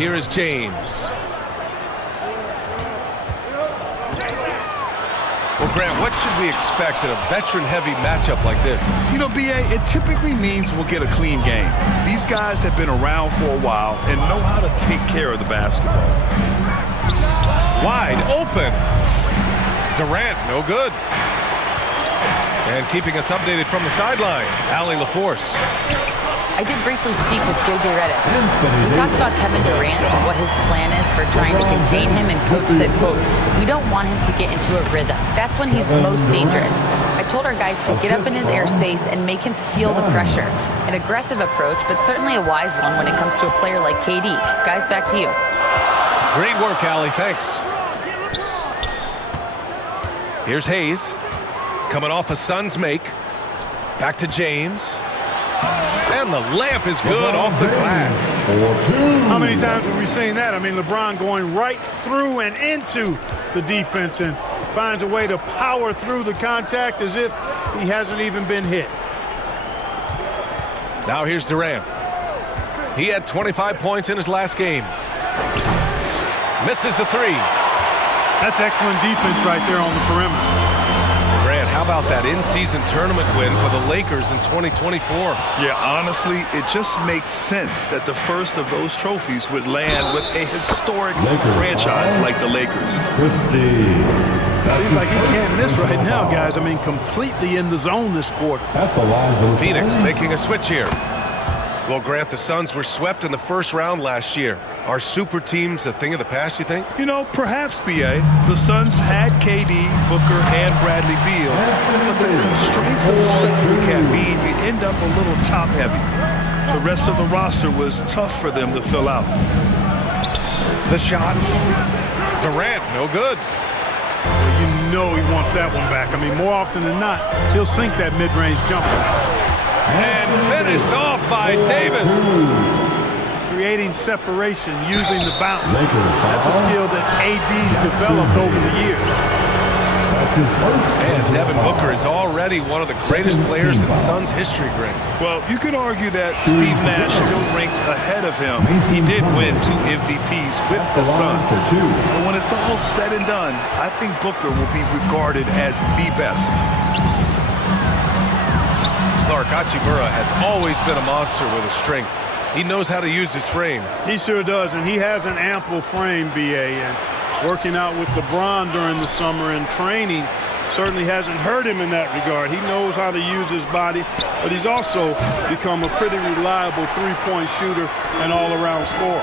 here is James. Well, Grant, what should we expect in a veteran-heavy matchup like this? You know, B.A., it typically means we'll get a clean game. These guys have been around for a while and know how to take care of the basketball. Wide open. Durant, no good. And keeping us updated from the sideline, Allie LaForce. I did briefly speak with J.J. Redick. We talked about Kevin Durant and what his plan is for trying to contain him, and Coach said, quote, "We don't want him to get into a rhythm. That's when he's most dangerous." I told our guys to get up in his airspace and make him feel the pressure. An aggressive approach, but certainly a wise one when it comes to a player like KD. Guys, back to you. Great work, Allie. Thanks. Here's Hayes. Coming off a Suns make. Back to James. And the layup is good off the glass. How many times have we seen that? I mean, LeBron going right through and into the defense and finds a way to power through the contact as if he hasn't even been hit. Now here's Durant. He had 25 points in his last game. Misses the three. That's excellent defense right there on the perimeter. Grant, how about that in-season tournament win for the Lakers in 2024? Yeah, honestly, it just makes sense that the first of those trophies would land with a historic franchise like the Lakers. Seems like he can't miss right now, guys. I mean, completely in the zone this quarter. Phoenix making a switch here. Well, Grant, the Suns were swept in the first round last year. Are super teams a thing of the past, you think? You know, perhaps, B.A. The Suns had KD, Booker, and Bradley Beal, but the constraints of the salary cap mean you end up a little top-heavy. The rest of the roster was tough for them to fill out. The shot. Durant, no good. You know he wants that one back. I mean, more often than not, he'll sink that mid-range jumper. And finished off by Davis. Creating separation using the bounce. That's a skill that AD's developed over the years. And Devin Booker is already one of the greatest players in Suns history, Grant. Well, you could argue that Steve Nash still ranks ahead of him. He did win 2 MVPs with the Suns. But when it's all said and done, I think Booker will be regarded as the best. Clark Achibura has always been a monster with his strength. He knows how to use his frame. He sure does, and he has an ample frame, B.A., and working out with LeBron during the summer and training certainly hasn't hurt him in that regard. He knows how to use his body, but he's also become a pretty reliable three-point shooter and all-around scorer.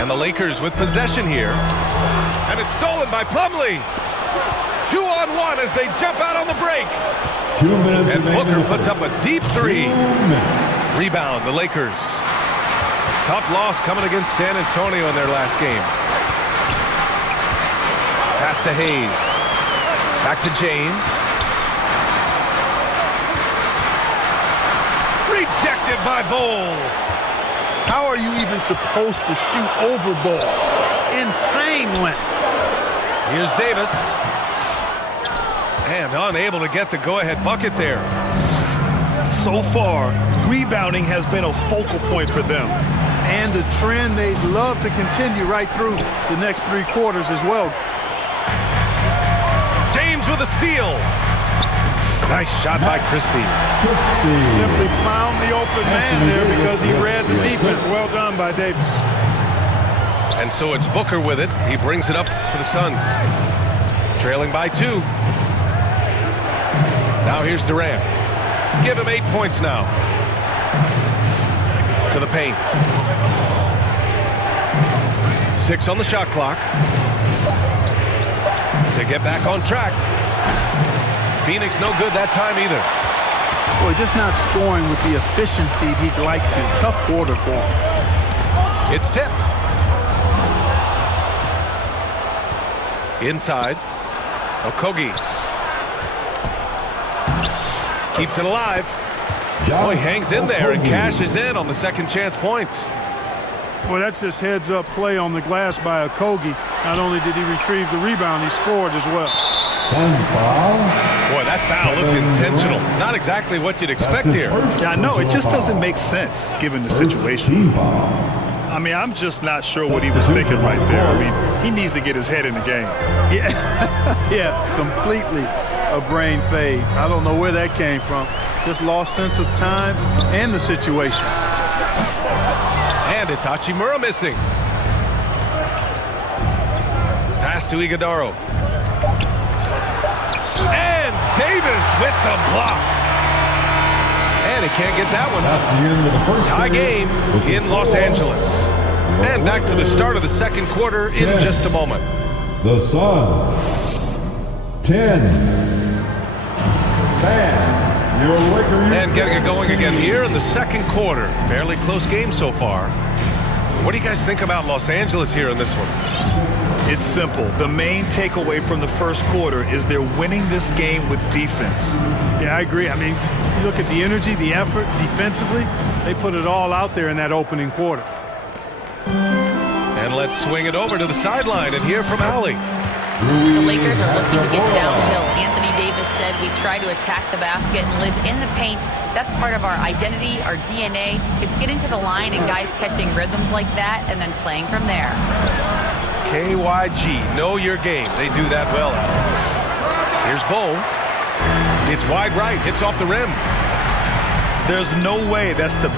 And the Lakers with possession here. And it's stolen by Plumlee. 2-on-1 as they jump out on the break. And Booker puts up a deep three. Rebound, the Lakers. Tough loss coming against San Antonio in their last game. Pass to Hayes. Back to James. Rejected by Bol. How are you even supposed to shoot over Bol? Insane length. Here's Davis. And unable to get the go-ahead bucket there. So far, rebounding has been a focal point for them. And a trend they'd love to continue right through the next 3 quarters as well. James with a steal. Nice shot by Christie. Simply found the open man there because he read the defense. Well done by Davis. And so it's Booker with it. He brings it up for the Suns. Trailing by 2. Now here's Durant. Give him 8 points now. To the paint. 6 on the shot clock. To get back on track. Phoenix no good that time either. Boy, just not scoring with the efficiency he'd like to. Tough quarter for him. It's tipped. Inside. Okogie. Keeps it alive. Oh, he hangs in there and cashes in on the second chance points. Well, that's just heads-up play on the glass by Okogie. Not only did he retrieve the rebound, he scored as well. Boy, that foul looked intentional. Not exactly what you'd expect here. Yeah, I know. It just doesn't make sense given the situation. I mean, I'm just not sure what he was thinking right there. I mean, he needs to get his head in the game. Yeah, completely a brain fade. I don't know where that came from. Just lost sense of time and the situation. And it's Hachimura missing. Pass to Iguodaro. And Davis with the block. And he can't get that one. Tie game in Los Angeles. And back to the start of the second quarter in just a moment. The Suns, 10. And getting it going again here in the second quarter. Fairly close game so far. What do you guys think about Los Angeles here in this one? It's simple. The main takeaway from the first quarter is they're winning this game with defense. Yeah, I agree. I mean, you look at the energy, the effort defensively, they put it all out there in that opening quarter. And let's swing it over to the sideline and hear from Allie. The Lakers are looking to get downhill. Anthony Davis said we try to attack the basket and live in the paint. That's part of our identity, our DNA. It's getting to the line and guys catching rhythms like that and then playing from there. KYG, know your game. They do that well. Here's Bo. It's wide right, hits off the rim. There's no way that's the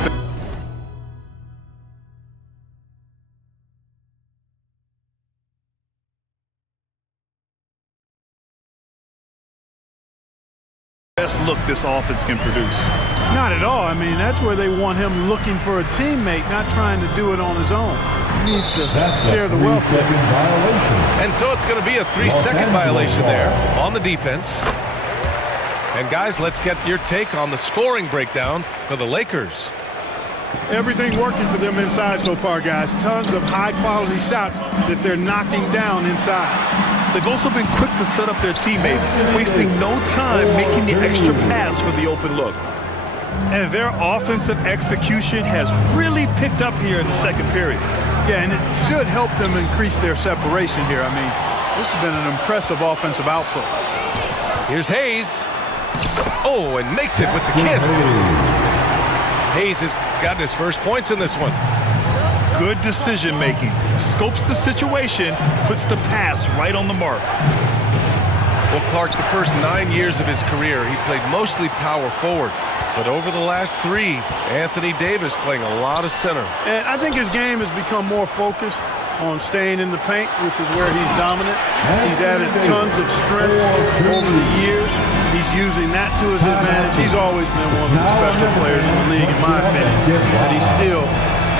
best look this offense can produce. Not at all. I mean, that's where they want him looking for a teammate, not trying to do it on his own. He needs to share the wealth. And so it's going to be a 3-second violation there on the defense. And guys, let's get your take on the scoring breakdown for the Lakers. Everything working for them inside so far, guys. Tons of high-quality shots that they're knocking down inside. They've also been quick to set up their teammates, wasting no time making the extra pass for the open look. And their offensive execution has really picked up here in the second period. Yeah, and it should help them increase their separation here. I mean, this has been an impressive offensive output. Here's Hayes. Oh, and makes it with the kiss. Hayes has gotten his first points in this one. Good decision making. Scopes the situation, puts the pass right on the mark. Well, Clark, the first 9 years of his career, he played mostly power forward. But over the last 3, Anthony Davis playing a lot of center. And I think his game has become more focused on staying in the paint, which is where he's dominant. He's added tons of strength over the years. He's using that to his advantage. He's always been one of the special players in the league, in my opinion. And he's still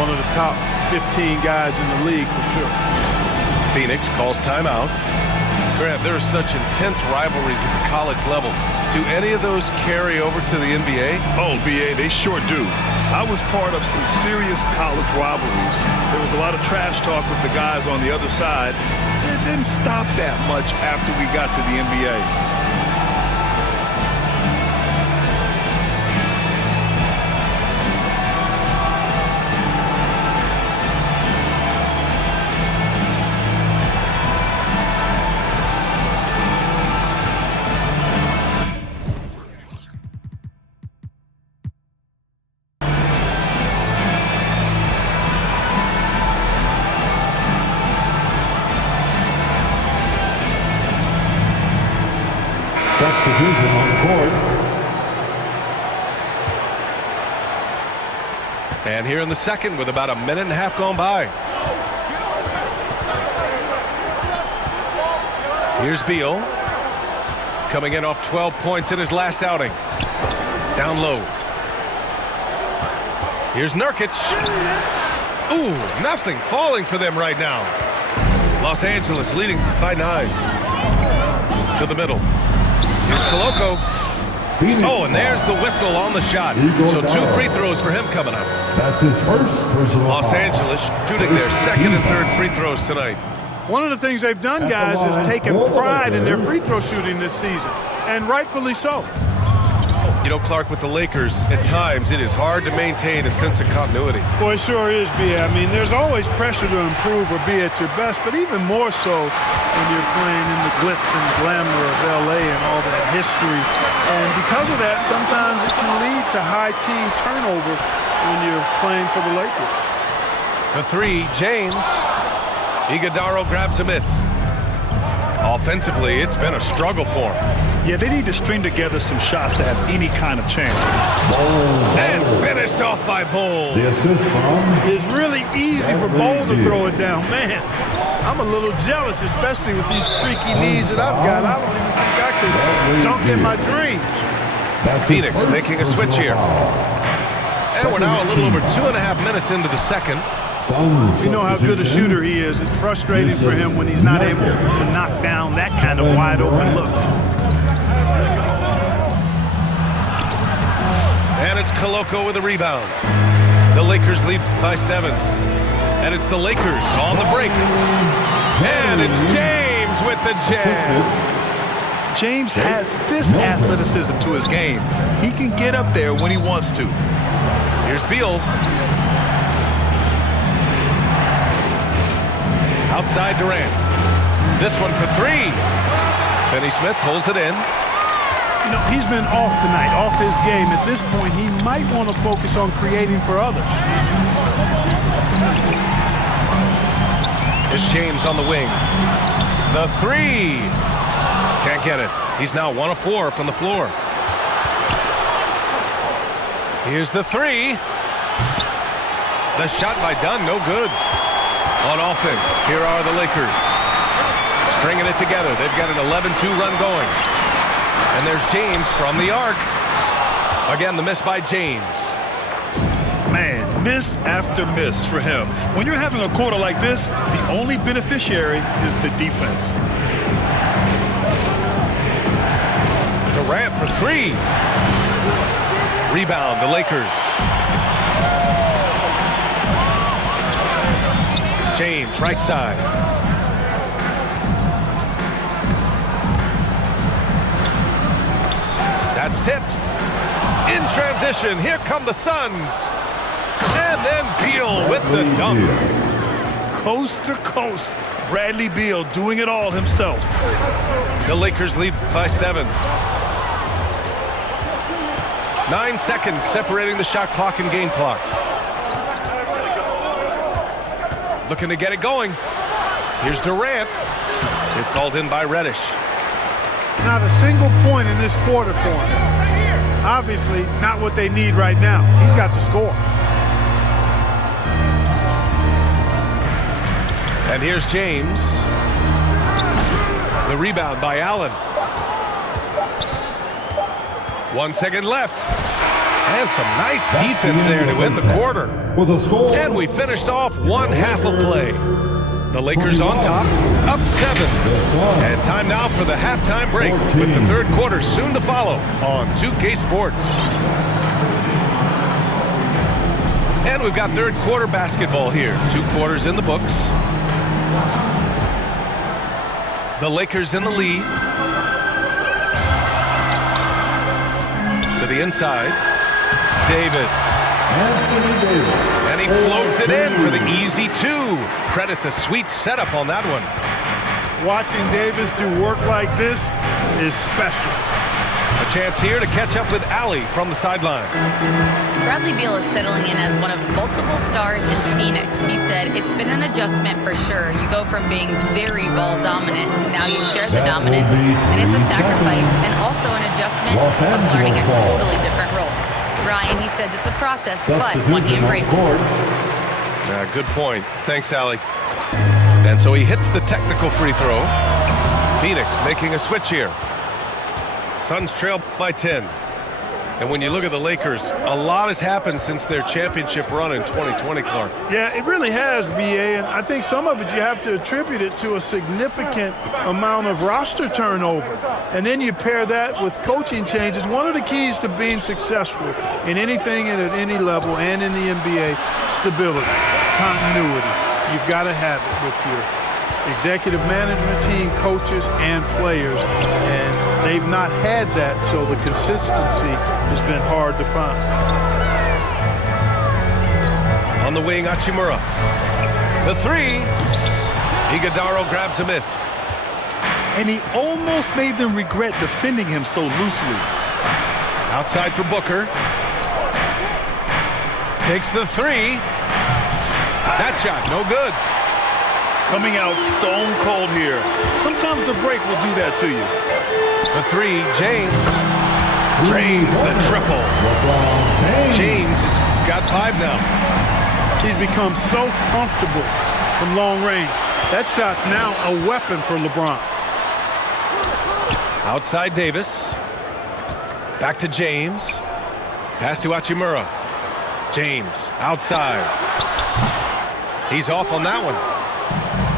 one of the top 15 guys in the league for sure. Phoenix calls timeout. Grant, there are such intense rivalries at the college level. Do any of those carry over to the NBA? Oh, BA, they sure do. I was part of some serious college rivalries. There was a lot of trash talk with the guys on the other side. It didn't stop that much after we got to the NBA. Substitution on the court. And here in the second with about a minute and a half gone by. Here's Beal. Coming in off 12 points in his last outing. Down low. Here's Nurkic. Ooh, nothing falling for them right now. Los Angeles leading by 9. To the middle. Here's Koloko. Oh, and there's the whistle on the shot. So 2 free throws for him coming up. That's his first personal Los foul. Angeles shooting their second and third free throws tonight. One of the things they've done, guys, is taken pride in their free throw shooting this season, and rightfully so. You know, Clark, with the Lakers, at times it is hard to maintain a sense of continuity. Boy, it sure is, B.A. I mean, there's always pressure to improve or be at your best, but even more so when you're playing in the glitz and glamour of L.A. and all that history. And because of that, sometimes it can lead to high team turnover when you're playing for the Lakers. For three, James. Iguodala grabs a miss. Offensively, it's been a struggle for him. Yeah, they need to string together some shots to have any kind of chance. And finished off by Bol. The assist from It's really easy for Bol to throw it down. Man, I'm a little jealous, especially with these freaky knees that I've got. I don't even think I could dunk in my dreams. Phoenix making a switch here. And we're now a little over 2.5 minutes into the second. You know how good a shooter he is. It's frustrating for him when he's not able to knock down that kind of wide open look. And it's Koloko with a rebound. The Lakers lead by 7. And it's the Lakers on the break. And it's James with the jam. James has this athleticism to his game. He can get up there when he wants to. Here's Beal. Outside Durant. This one for 3. Finney-Smith pulls it in. You know, he's been off tonight, off his game. At this point, he might want to focus on creating for others. Here's James on the wing. The 3. Can't get it. He's now 1 of 4 from the floor. Here's the 3. The shot by Dunn, no good. On offense, here are the Lakers. Stringing it together. They've got an 11-2 run going. And there's James from the arc. Again, the miss by James. Man, miss after miss for him. When you're having a quarter like this, the only beneficiary is the defense. Durant for 3. Rebound, the Lakers. James, right side. That's tipped. In transition, here come the Suns. And then Beal with the dunk. Coast to coast, Bradley Beal doing it all himself. The Lakers lead by 7. 9 seconds separating the shot clock and game clock. Looking to get it going. Here's Durant. It's hauled in by Reddish. Not a single point in this quarter for him. Obviously, not what they need right now. He's got to score. And here's James. The rebound by Allen. 1 second left. And some nice defense there to end the quarter. with a score. And we finished off 1 half of play. The Lakers on top, up 7. And time now for the halftime break, with the third quarter soon to follow on 2K Sports. And we've got third quarter basketball here. 2 quarters in the books. The Lakers in the lead. To the inside. Davis. Anthony Davis. And he floats it in for the easy 2. Credit the sweet setup on that one. Watching Davis do work like this is special. A chance here to catch up with Allie from the sideline. Bradley Beal is settling in as one of multiple stars in Phoenix. He said it's been an adjustment for sure. You go from being very ball dominant to now you share the dominance, and it's a sacrifice and also an adjustment of learning a totally different role. Ryan, he says it's a process, but one he embraces. Good point. Thanks, Allie. And so he hits the technical free throw. Phoenix making a switch here. Suns trail by 10. And when you look at the Lakers, a lot has happened since their championship run in 2020, Clark. Yeah, it really has, B.A., and I think some of it you have to attribute it to a significant amount of roster turnover. And then you pair that with coaching changes. One of the keys to being successful in anything and at any level and in the NBA, stability, continuity. You've got to have it with your executive management team, coaches, and players. And They've not had that, so the consistency has been hard to find. On the wing, Hachimura. The three. Iguodaro grabs a miss. And he almost made them regret defending him so loosely. Outside for Booker. Takes the three. That shot, no good. Coming out stone cold here. Sometimes the break will do that to you. The three, James. Drains the triple. James has got 5 now. He's become so comfortable from long range. That shot's now a weapon for LeBron. Outside Davis. Back to James. Pass to Hachimura. James outside. He's off on that one.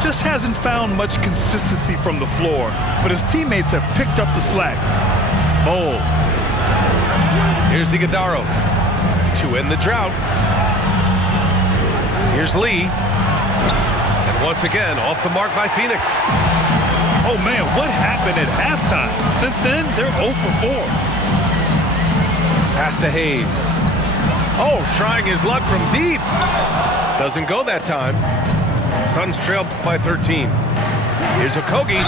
Just hasn't found much consistency from the floor, but his teammates have picked up the slack. Bold. Here's Iguodaro to end the drought. Here's Lee. And once again, off the mark by Phoenix. Oh man, what happened at halftime? Since then, they're 0 for 4. Pass to Hayes. Oh, trying his luck from deep. Doesn't go that time. Suns trail by 13. Here's Okogie.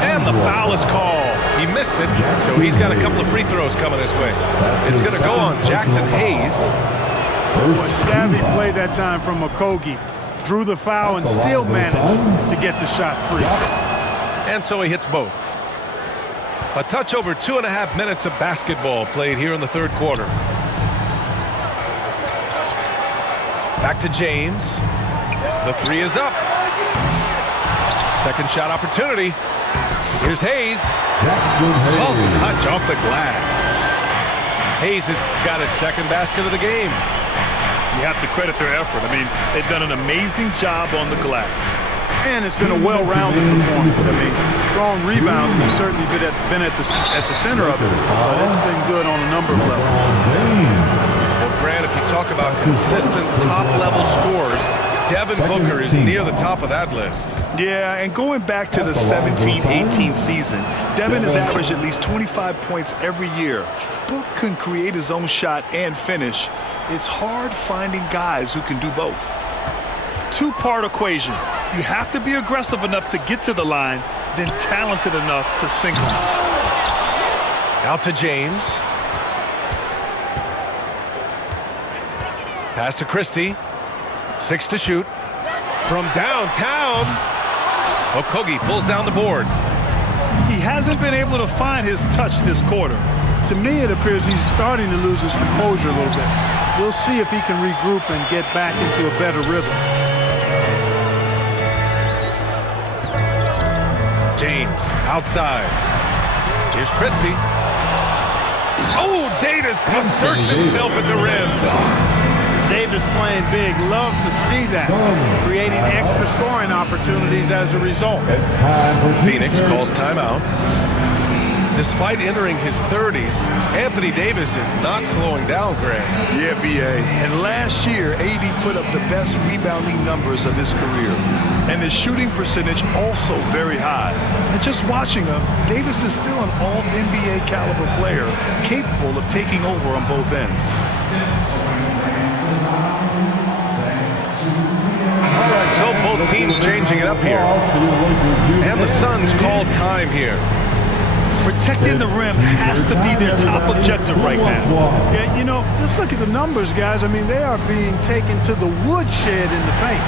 And the foul is called. He missed it, so he's got a couple of free throws coming his way. It's going to go on Jackson Hayes. A savvy play that time from Okogie. Drew the foul and still managed to get the shot free. And so he hits both. A touch over 2.5 minutes of basketball played here in the third quarter. Back to James. The three is up. Second shot opportunity. Here's Hayes. Soft touch off the glass. Hayes has got his second basket of the game. You have to credit their effort. I mean, they've done an amazing job on the glass. And it's been a well-rounded performance. I mean, strong rebounding has certainly been at the center of it, but it's been good on a number of levels. Well, Grant, if you talk about consistent top-level scores, Devin Booker is near the top of that list. Yeah, and going back to the 17-18 season, Devin has averaged at least 25 points every year. Book can create his own shot and finish. It's hard finding guys who can do both. Two-part equation. You have to be aggressive enough to get to the line, then talented enough to sink them. Out to James. Pass to Christie. 6 to shoot. From downtown. Okogie pulls down the board. He hasn't been able to find his touch this quarter. To me, it appears he's starting to lose his composure a little bit. We'll see if he can regroup and get back into a better rhythm. James outside. Here's Christie. Oh, Davis asserts himself at the rim. Davis playing big. Love to see that. Creating extra scoring opportunities as a result. Phoenix calls timeout. Despite entering his 30s, Anthony Davis is not slowing down, Grant. Yeah, B.A. And last year, AD put up the best rebounding numbers of his career. And his shooting percentage also very high. And just watching him, Davis is still an all-NBA caliber player, capable of taking over on both ends. So both teams changing it up here. And the Suns call time here. Protecting the rim has to be their top objective right now. Yeah, you know, just look at the numbers, guys. I mean, they are being taken to the woodshed in the paint.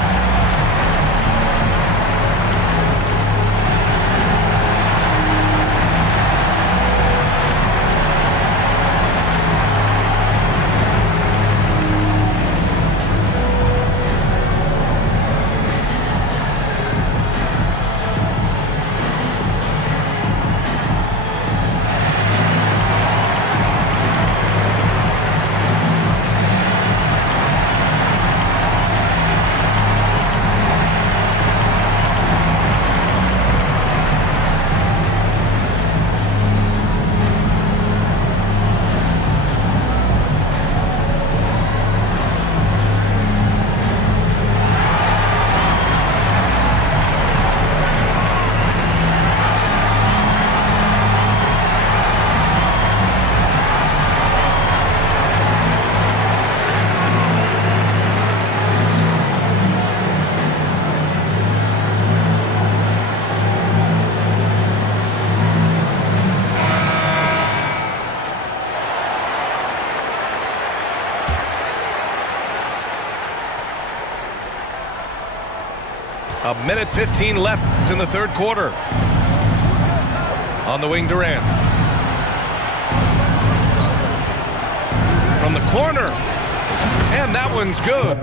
A minute 15 left in the third quarter. On the wing, Durant. From the corner. And that one's good.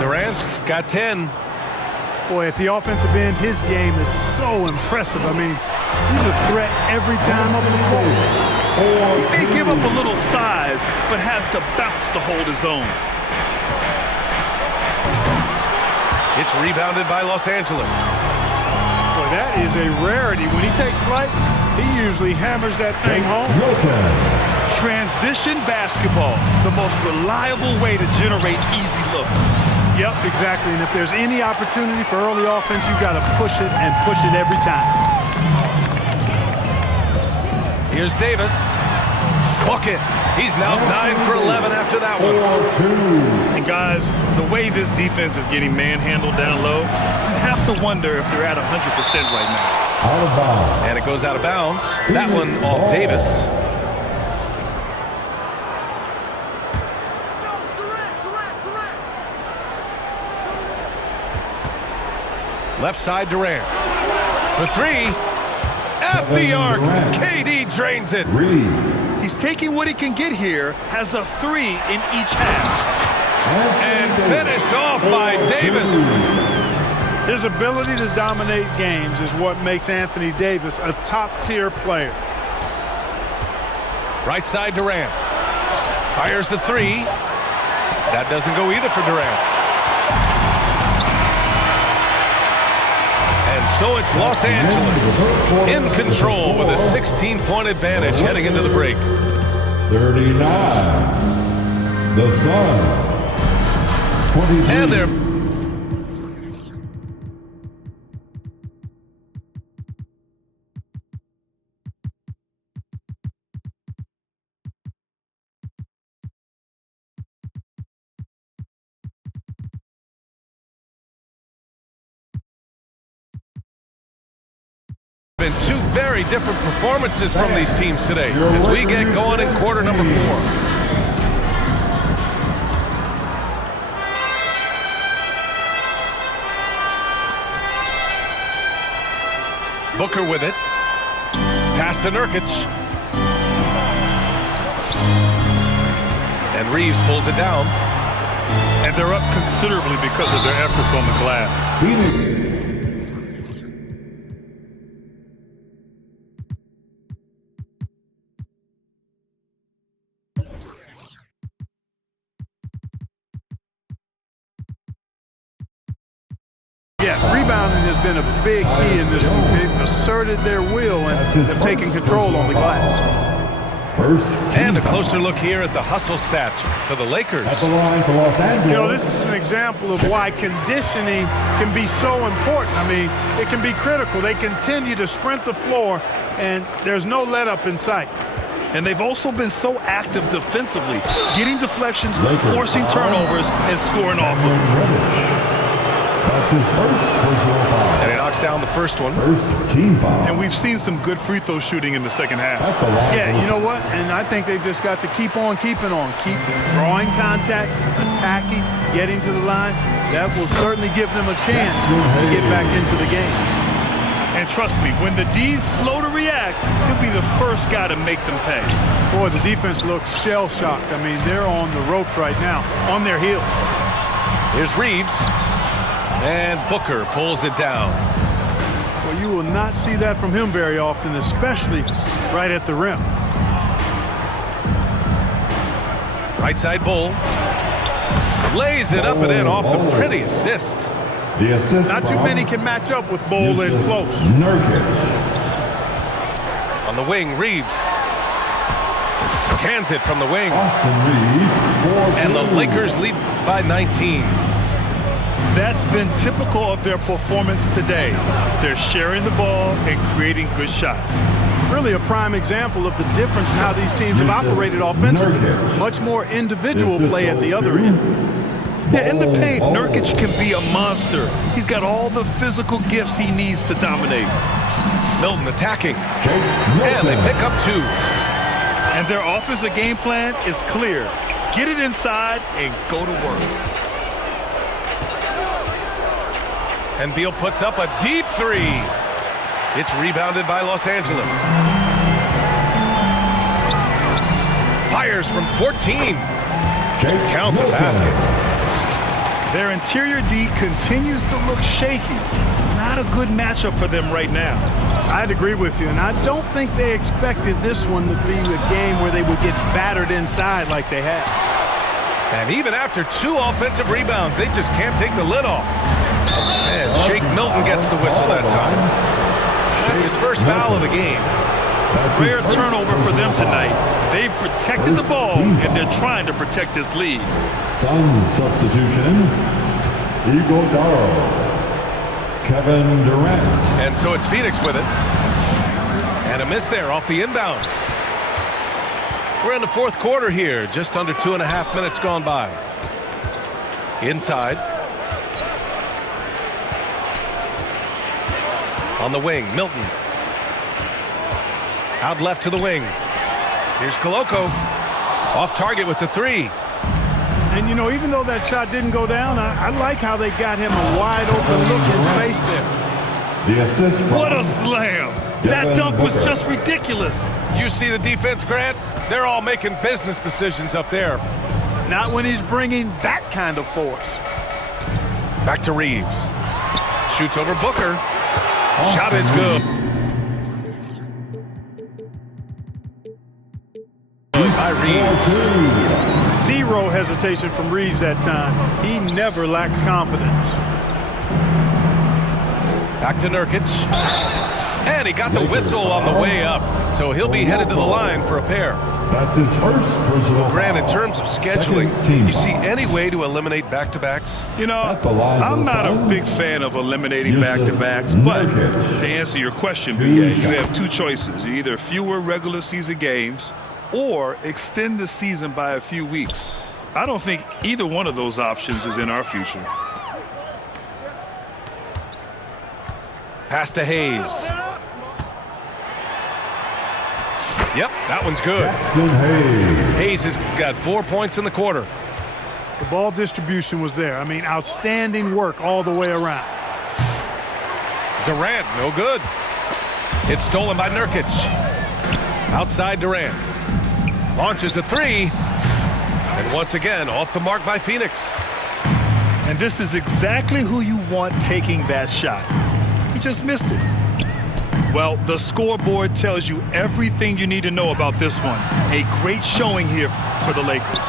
Durant's got 10. Boy, at the offensive end, his game is so impressive. I mean, he's a threat every time up the floor. He may give up a little size, but has the bounce to hold his own. It's rebounded by Los Angeles. Boy, that is a rarity. When he takes flight, he usually hammers that thing home. Transition basketball, the most reliable way to generate easy looks. Yep, exactly. And if there's any opportunity for early offense, you've got to push it and push it every time. Here's Davis. Book it. He's now 9 for 11 after that one. And guys, the way this defense is getting manhandled down low, you have to wonder if they're at 100% right now. Out of bounds. And it goes out of bounds. That one off Davis. Left side, Durant. For three. At the arc. KD drains it. He's taking what he can get here, has a 3 in each half. And finished off by Davis. His ability to dominate games is what makes Anthony Davis a top-tier player. Right side, Durant. Fires the 3. That doesn't go either for Durant. And so it's Los Angeles in control with a 16-point advantage heading into the break. 39. The Suns. 23. And they're been two very different performances from these teams today as we get going in quarter number 4. Booker with it. Pass to Nurkic. And Reeves pulls it down. And they're up considerably because of their efforts on the glass. Phoenix. Yeah, rebounding has been a big key in this one. They've asserted their will and have taken control on the glass. First And a closer look here at the hustle stats for the Lakers. at the line for Los Angeles. You know, this is an example of why conditioning can be so important. I mean, it can be critical. They continue to sprint the floor, and there's no let-up in sight. And they've also been so active defensively, getting deflections, Lakers. forcing turnovers, and scoring off of them. That's his first personal foul. And he knocks down the first one. First team foul. And we've seen some good free throw shooting in the second half. At the line Yeah, for you know what? And I think they've just got to keep on keeping on. Keep drawing contact, attacking, getting to the line. That will certainly give them a chance to get back into the game. And trust me, when the D's slow to react, he'll be the first guy to make them pay. Boy, the defense looks shell-shocked. I mean, they're on the ropes right now, on their heels. Here's Reeves. And Booker pulls it down. Well, you will not see that from him very often, especially right at the rim. Right side, Bull. Lays it up and in off the pretty assist. the assist. Not too from many can match up with Bull in Yusuf close. Nurkic. On the wing, Reeves. Cans it from the wing. Austin Reeves. And the Lakers lead by 19. That's been typical of their performance today. They're sharing the ball and creating good shots. Really a prime example of the difference in how these teams have operated offensively. Nurkic. Much more individual play at the other end. Yeah, in the paint, Nurkic can be a monster. He's got all the physical gifts he needs to dominate. Milton attacking. Jake And they Milton. pick up 2. And their offensive game plan is clear. Get it inside and go to work. And Beal puts up a deep three. It's rebounded by Los Angeles. Fires from 14. Count the basket. Their interior D continues to look shaky. Not a good matchup for them right now. I'd agree with you, and I don't think they expected this one to be a game where they would get battered inside like they have. And even after 2 offensive rebounds, they just can't take the lid off. And Shake Milton gets the whistle that time. That's his first foul of the game. Rare turnover for them tonight. They've protected the ball, and they're trying to protect this lead. Suns substitution. Iguodala. Kevin Durant. And so it's Phoenix with it. And a miss there off the inbound. We're in the fourth quarter here. Just under 2.5 minutes gone by. Inside. On the wing, Milton. Out left to the wing. Here's Koloko. Off target with the three. And, you know, even though that shot didn't go down, I like how they got him a wide-open look in space there. The assist from What a slam! That dunk was just ridiculous. You see the defense, Grant? They're all making business decisions up there. Not when he's bringing that kind of force. Back to Reeves. Shoots over Booker. Shot is good. By Reeves. 0 hesitation from Reeves that time. He never lacks confidence. Back to Nurkic. And he got the whistle on the way up. So he'll be headed to the line for a pair. That's his first personal Grant, in foul. terms of scheduling, Second team you see foul. any way to eliminate back-to-backs? You know, At the line I'm for the not a Suns, big fan of eliminating Yusuf back-to-backs, but Nurkic. to answer your question, BA, you have 2 choices. Either fewer regular season games or extend the season by a few weeks. I don't think either one of those options is in our future. Pass to Hayes. Yep, that one's good. Jackson Hayes. Hayes has got 4 points in the quarter. The ball distribution was there. I mean, outstanding work all the way around. Durant, no good. It's stolen by Nurkic. Outside Durant. Launches a three. And once again, off the mark by Phoenix. And this is exactly who you want taking that shot. He just missed it. Well, the scoreboard tells you everything you need to know about this one. A great showing here for the Lakers.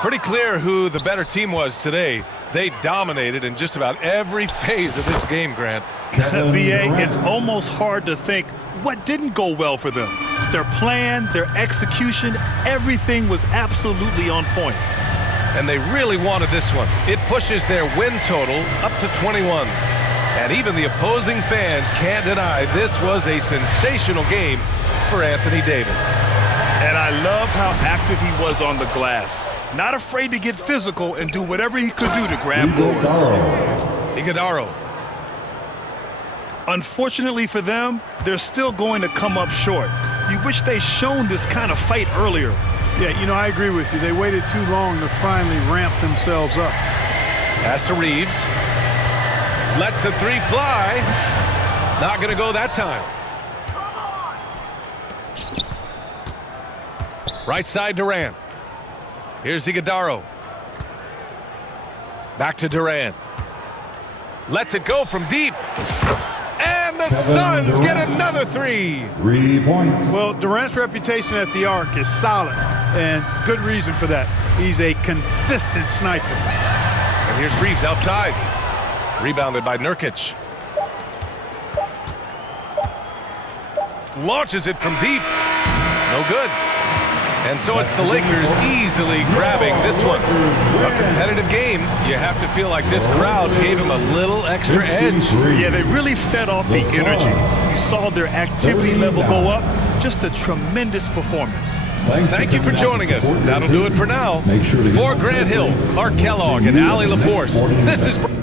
Pretty clear who the better team was today. They dominated in just about every phase of this game, Grant. BA, it's almost hard to think what didn't go well for them. Their plan, their execution, everything was absolutely on point. And they really wanted this one. It pushes their win total up to 21. And even the opposing fans can't deny this was a sensational game for Anthony Davis. And I love how active he was on the glass. Not afraid to get physical and do whatever he could do to grab boards. Iguodala. Unfortunately for them, they're still going to come up short. You wish they'd shown this kind of fight earlier. Yeah, you know, I agree with you. They waited too long to finally ramp themselves up. Pass to Reeves. Lets the three fly. Not going to go that time. Right side Durant. Here's Iguodala. Back to Durant. Lets it go from deep. And the Suns get another three. 3 points. Well, Durant's reputation at the arc is solid, and good reason for that. He's a consistent sniper. And here's Reeves outside. Rebounded by Nurkic. Launches it from deep. No good. And so it's the Lakers easily grabbing this one. A competitive game. You have to feel like this crowd gave him a little extra edge. Yeah, they really fed off the energy. You saw their activity level go up. Just a tremendous performance. Thank you for joining us. That'll do it for now. For Grant Hill, Clark Kellogg, and Allie LaForce, this is...